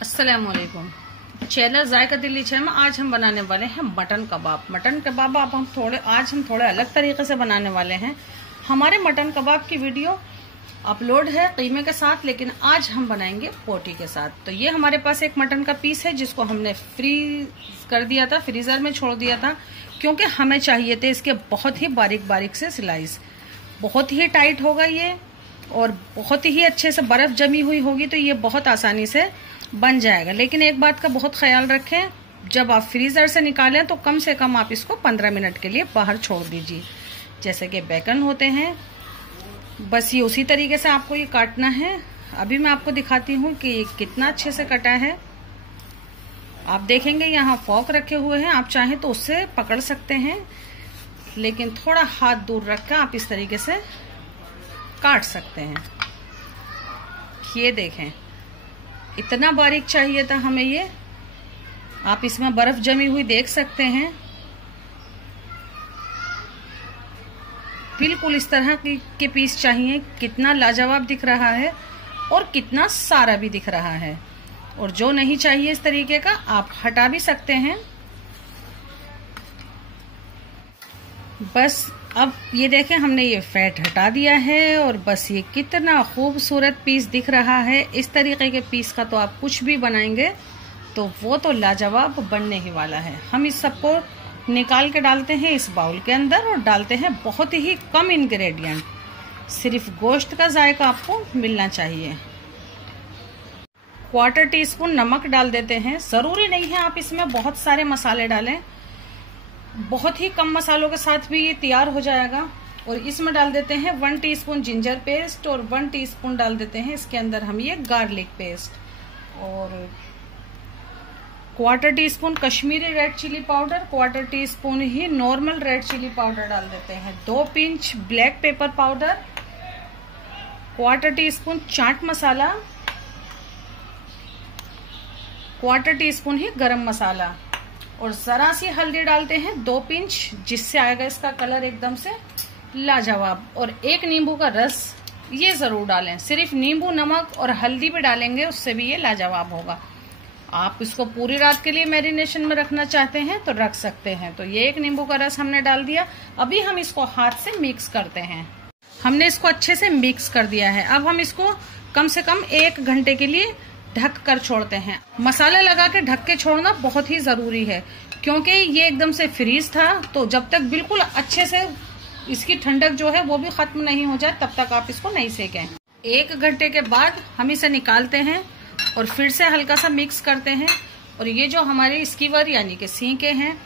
अस्सलामुअलैकुम। चैनल जायका दिल्ली चैनल में आज हम बनाने वाले हैं मटन कबाब। मटन कबाब आज हम थोड़े अलग तरीके से बनाने वाले हैं। हमारे मटन कबाब की वीडियो अपलोड है कीमे के साथ, लेकिन आज हम बनाएंगे पोटी के साथ। तो ये हमारे पास एक मटन का पीस है जिसको हमने फ्रीज कर दिया था, फ्रीजर में छोड़ दिया था, क्योंकि हमें चाहिए थे इसके बहुत ही बारीक बारीक से स्लाइस। बहुत ही टाइट होगा ये और बहुत ही अच्छे से बर्फ जमी हुई होगी, तो ये बहुत आसानी से बन जाएगा। लेकिन एक बात का बहुत ख्याल रखें, जब आप फ्रीजर से निकालें तो कम से कम आप इसको 15 मिनट के लिए बाहर छोड़ दीजिए। जैसे कि बैगन होते हैं, बस ये उसी तरीके से आपको ये काटना है। अभी मैं आपको दिखाती हूँ कि ये कितना अच्छे से कटा है। आप देखेंगे यहाँ फॉक रखे हुए हैं, आप चाहें तो उससे पकड़ सकते हैं, लेकिन थोड़ा हाथ दूर रख कर आप इस तरीके से काट सकते हैं। ये देखें, इतना बारीक चाहिए था हमें ये। आप इसमें बर्फ जमी हुई देख सकते हैं, बिल्कुल इस तरह के पीस चाहिए। कितना लाजवाब दिख रहा है और कितना सारा भी दिख रहा है। और जो नहीं चाहिए इस तरीके का आप हटा भी सकते हैं। बस अब ये देखें, हमने ये फैट हटा दिया है और बस ये कितना खूबसूरत पीस दिख रहा है। इस तरीके के पीस का तो आप कुछ भी बनाएंगे तो वो तो लाजवाब बनने ही वाला है। हम इस सबको निकाल के डालते हैं इस बाउल के अंदर और डालते हैं बहुत ही कम इंग्रेडिएंट। सिर्फ गोश्त का जायका आपको मिलना चाहिए। 1/4 टीस्पून नमक डाल देते हैं। जरूरी नहीं है आप इसमें बहुत सारे मसाले डालें, बहुत ही कम मसालों के साथ भी ये तैयार हो जाएगा। और इसमें डाल देते हैं 1 टीस्पून जिंजर पेस्ट और 1 टीस्पून डाल देते हैं इसके अंदर हम ये गार्लिक पेस्ट और 1/4 teaspoon Kashmiri red chili powder, 1/4 teaspoon ही नॉर्मल रेड चिली पाउडर डाल देते हैं, 2 pinch black pepper powder, 1/4 teaspoon chaat masala, 1/4 teaspoon ही गरम मसाला और जरा सी हल्दी डालते हैं 2 पिंच, जिससे आएगा इसका कलर एकदम से लाजवाब। और 1 नींबू का रस ये जरूर डालें। सिर्फ नींबू, नमक और हल्दी भी डालेंगे, उससे भी ये लाजवाब होगा। आप इसको पूरी रात के लिए मैरिनेशन में रखना चाहते हैं तो रख सकते हैं। तो ये 1 नींबू का रस हमने डाल दिया। अभी हम इसको हाथ से मिक्स करते हैं। हमने इसको अच्छे से मिक्स कर दिया है। अब हम इसको कम से कम 1 घंटे के लिए ढक कर छोड़ते हैं। मसाला लगा के ढक के छोड़ना बहुत ही जरूरी है, क्योंकि ये एकदम से फ्रीज था, तो जब तक बिल्कुल अच्छे से इसकी ठंडक जो है वो भी खत्म नहीं हो जाए तब तक आप इसको नहीं सेकें। 1 घंटे के बाद हम इसे निकालते हैं और फिर से हल्का सा मिक्स करते हैं। और ये जो हमारे स्कीवर यानी कि सींके हैं,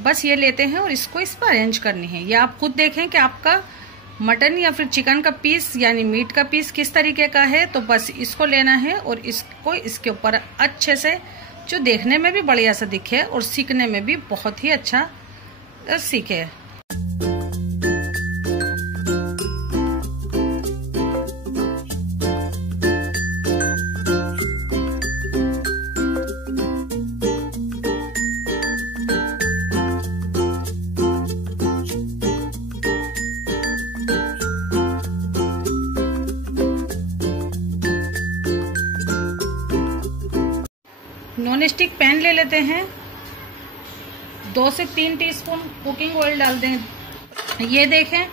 बस ये लेते हैं और इसको इस पर अरेंज करनी है। ये आप खुद देखें कि आपका मटन या फिर चिकन का पीस यानी मीट का पीस किस तरीके का है। तो बस इसको लेना है और इसको इसके ऊपर अच्छे से, जो देखने में भी बढ़िया सा दिखे और सीखने में भी बहुत ही अच्छा सीखे। नॉन स्टिक पैन ले लेते हैं, 2 से 3 टीस्पून कुकिंग ऑयल डाल दें। ये देखें,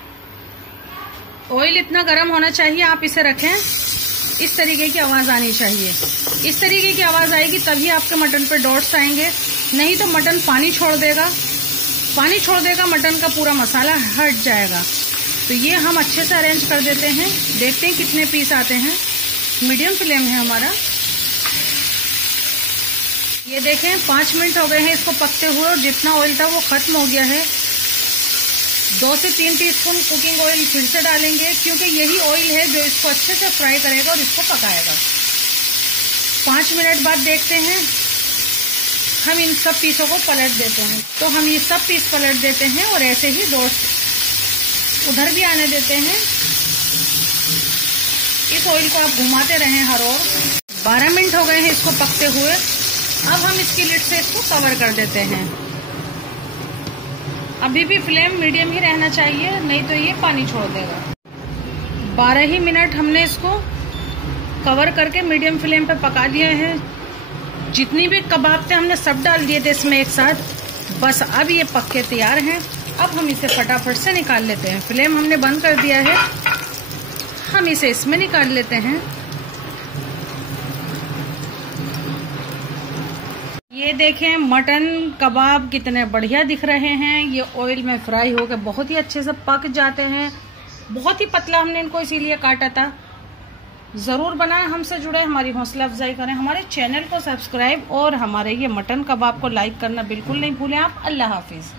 ऑयल इतना गर्म होना चाहिए, आप इसे रखें, इस तरीके की आवाज आनी चाहिए। इस तरीके की आवाज आएगी तभी आपके मटन पे डॉट्स आएंगे, नहीं तो मटन पानी छोड़ देगा। पानी छोड़ देगा, मटन का पूरा मसाला हट जाएगा। तो ये हम अच्छे से अरेंज कर देते हैं। देखते हैं कितने पीस आते हैं। मीडियम फ्लेम है हमारा। ये देखें, 5 मिनट हो गए हैं इसको पकते हुए और जितना ऑयल था वो खत्म हो गया है। 2 से 3 टीस्पून कुकिंग ऑयल फिर से डालेंगे, क्योंकि यही ऑयल है जो इसको अच्छे से फ्राई करेगा और इसको पकाएगा। 5 मिनट बाद देखते हैं, हम इन सब पीसों को पलट देते हैं। तो हम ये सब पीस पलट देते हैं और ऐसे ही दोस्त उधर भी आने देते हैं। इस ऑयल को आप घुमाते रहें हर ओर। 12 मिनट हो गए हैं इसको पकते हुए। अब हम इसकी लिड से इसको कवर कर देते हैं। अभी भी फ्लेम मीडियम ही रहना चाहिए, नहीं तो ये पानी छोड़ देगा। 12 ही मिनट हमने इसको कवर करके मीडियम फ्लेम पे पका दिया है। जितनी भी कबाब थे हमने सब डाल दिए थे इसमें एक साथ। बस अब ये पक के तैयार हैं। अब हम इसे फटाफट से निकाल लेते हैं। फ्लेम हमने बंद कर दिया है, हम इसे इसमें निकाल लेते हैं। ये देखें मटन कबाब कितने बढ़िया दिख रहे हैं। ये ऑयल में फ्राई होकर बहुत ही अच्छे से पक जाते हैं। बहुत ही पतला हमने इनको इसीलिए काटा था। जरूर बनाएं, हमसे जुड़े, हमारी हौसला अफजाई करें, हमारे चैनल को सब्सक्राइब और हमारे ये मटन कबाब को लाइक करना बिल्कुल नहीं भूलें आप। अल्लाह हाफिज।